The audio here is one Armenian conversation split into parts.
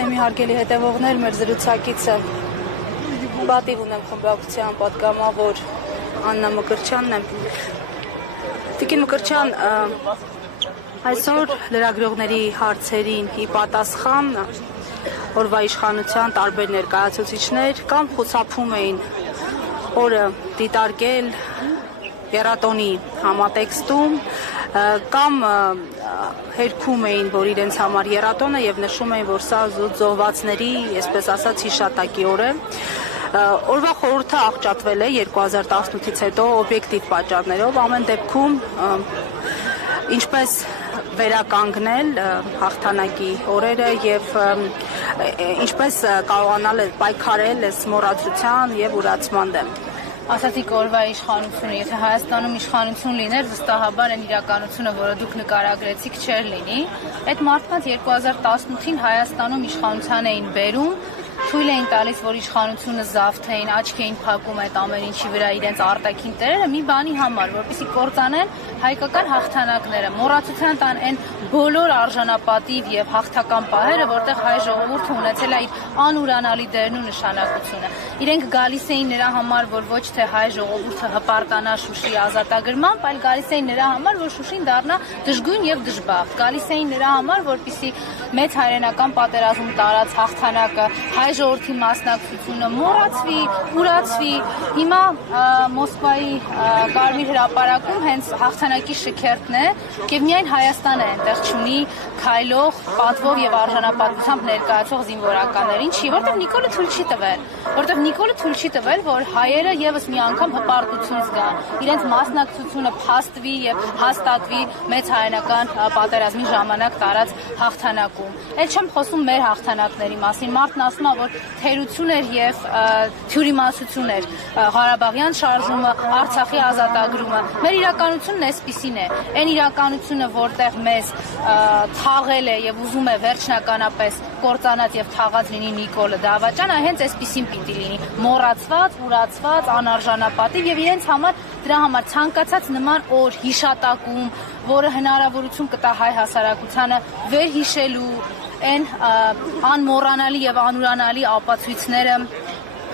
թեմի հարգելի հետևողներ, մեր զրուցակիցը պատիվ ունեմ խմբակցության պատգամավոր Աննա Մկրտչյանն է։ Տիկին Մկրտչյան, այսօր լրագրողների հարցերին ի պատասխան օրվա իշխանության տարբեր ներկայացուցիչներ կամ խուսափում էին օրը դիտարկել եռատոնի համատեքստում կամ հերքում էին, որ իրենց համար եռատոնը եւ նշում էին, որ սա զոհվածների, այսպես ասած, հիշատակի օր է։ Օրվա խորհուրդը աղճատվել է 2018-ից հետո օբյեկտիվ պատճառներով, ամեն դեպքում ինչպես վերականգնել հաղթանակի օրերը եւ ինչպես կարողանալ պայքարել այս մոռացության եւ ուրացման դեմ։ Ասացիք օրվա իշխանությունը, եթե Հայաստանում իշխանություն լիներ, վստահաբար այն իրականությունը, որը դուք նկարագրեցիք, չէր լինի։ Այդ մարդկանց 2018-ին Հայաստանում իշխանության էին բերում, թույլ էին տալիս, որ իշխանությունը զավթեին, աչք էին փակում այդ ամեն ինչի վրա իրենց արտաքին տերերը մի բանի համար, որպեսզի կործանեն հայկական հաղթանակները, մոռացության տան այն բոլոր արժանապատիվ եւ հաղթական պահերը, որտեղ հայ ժողովուրդը ունեցել է իր անուրանալի դերն ու նշանակությունը։ Իրենք գալիս էին նրա համար, որ ոչ թե հայ ժողովուրդը հպարտանա Շուշի ազատագրմամբ, այլ գալիս էին նրա համար, որ Շուշին դառնա դժգույն եւ դժբախտ։ Գալիս էին նրա համար, որպեսզի մեծ հայրենական պատերազմում տարած հաղթանակը, հայ ժողովրդի մասնակցությունը մոռացվի, ուրացվի։ Հիմա Մոսկվայի Կարմիր հրապարակում հենց հաղթանակի շքերթն է, եւ միայն Հայաստանը այնտեղ չունի քայլող, պատվող եւ արժանապատվությամբ ներկայացող զինվորականներ։ Ինչի, որտեղ Նիկոլը թույլ չի տվել, որ հայերը եւս մի անգամ հպարտություն զգան, իրենց մասնակցությունը փաստվի եւ հաստատվի մեծ հայրենական պատերազմի ժամանակ տարած հաղթանակում։ Էլ չեմ խոսում մեր հաղթանակների մասին։ Մարդն ասում է, որ թերություն էր եւ թյուրիմասություն էր Ղարաբաղյան շարժումը, Արցախի ազատագրումը։ Մեր իրականությունն էսպիսին է։ Այն իրականությունը, որտեղ մեզ թաղել է եւ ուզում է վերջնականապես կործանած եւ թաղած լինի Նիկոլը Դավաճանը, հենց էսպիսին պիտի լինի։ Մոռացված, ուրացված, անարժանապատիվ եւ իրենց համար դրա համար ցանկացած նման օր հիշատակում, որը հնարավորություն կտա հայ հասարակությանը վերհիշելու այն անմոռանալի եւ անուրանալի ապացույցները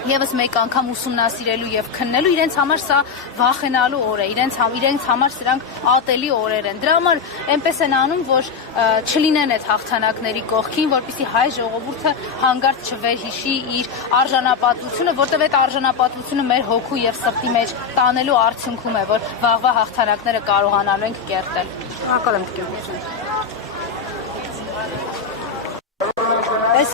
եւս մեկ անգամ ուսումնասիրելու եւ քննելու, իրենց համար սա վախենալու օր է, իրենց համար սրանք ատելի օրեր են։ Դրա համար այնպես են անում, որ չլինեն այդ հաղթանակների կողքին, որպեսզի հայ ժողովուրդը հանգարց չվերհիշի իր արժանապատվությունը, որտեղ այդ արժանապատվությունը մեր հոգու եւ սրտի մեջ տանելու արդյունքում է, որ վաղվա հաղթանակները կարողանալու ենք կերտել։ Շնորհակալ եմ,